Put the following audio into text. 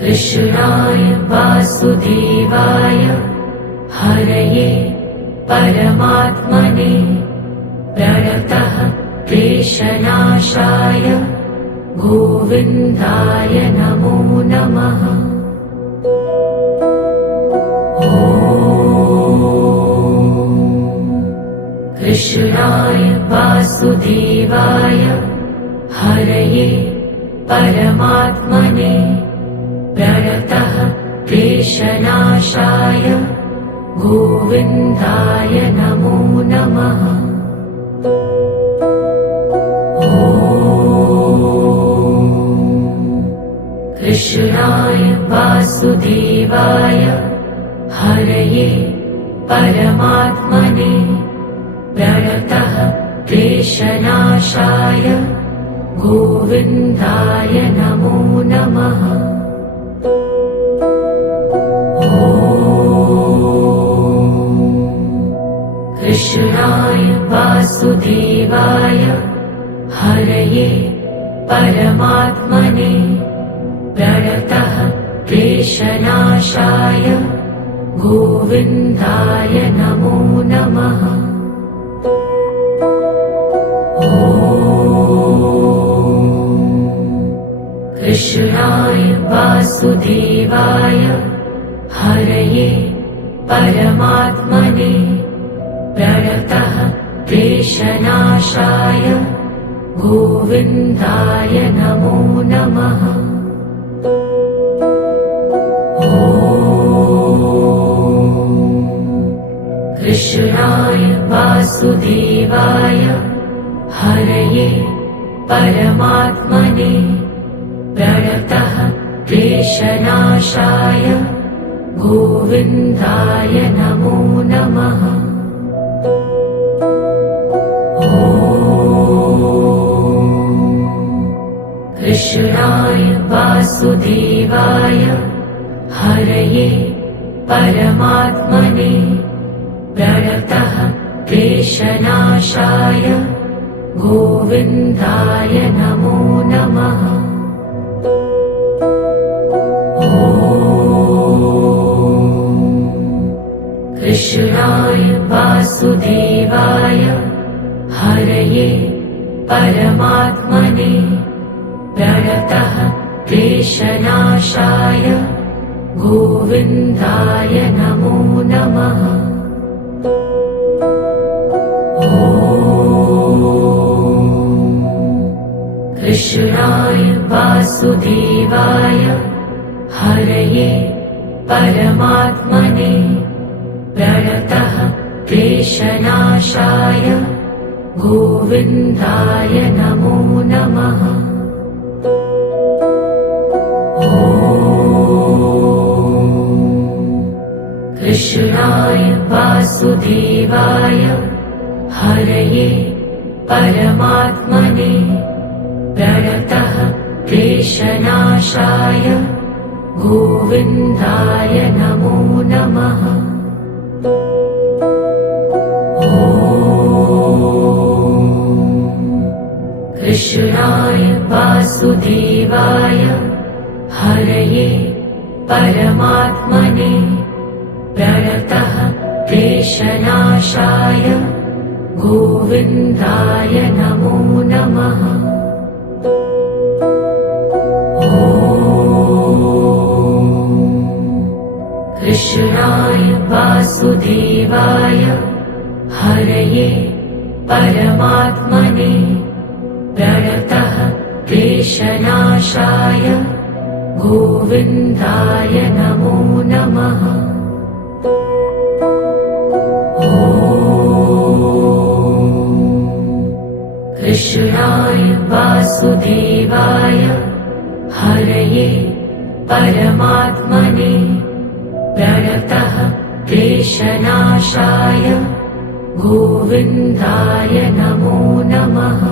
कृष्णाय वासुदेवाय हरये परमात्मने प्रणतः क्लेशनाशाय गोविन्दाय नमो नमः। कृष्णाय वासुदेवाय हरये परमात्मने प्रणतः क्लेशनाशाय गोविन्दाय नमो नमः। कृष्णाय वासुदेवाय हरये परमात्मने प्रणतः क्लेशनाशाय गोविन्दाय नमो नमः। कृष्णाय वासुदेवाय हरये परमात्मने प्रणतः क्लेशनाशाय गोविन्दाय नमो नमः। कृष्णाय वासुदेवाय हरये परमात्मने प्रणतः क्लेशनाशाय गोविन्दाय नमो नमः। कृष्णाय वासुदेवाय हरये परमात्मने प्रणतः क्लेशनाशाय गोविन्दाय नमो नमः। कृष्णाय वासुदेवाय हरये परमात्मने प्रणतः क्लेशनाशाय गोविन्दाय नमो नमः। कृष्णाय वासुदेवाय हरये परमात्मने प्रणतः क्लेशनाशाय गोविन्दाय नमो नमः। कृष्णाय वासुदेवाय हरये परमात्मने प्रणतः क्लेशनाशाय गोविन्दाय नमो नमः। कृष्णाय वासुदेवाय हरये परमात्मने प्रणतः क्लेशनाशाय गोविन्दाय नमो नमः। कृष्णाय वासुदेवाय हरये परमात्मने प्रणतः क्लेशनाशाय गोविन्दाय नमो नमः। कृष्णाय वासुदेवाय हरये परमात्मने प्रणतः क्लेशनाशाय गोविन्दाय नमो नमः। कृष्णाय वासुदेवाय हरये परमात्मने प्रणतः क्लेशनाशाय गोविन्दाय नमो नमः।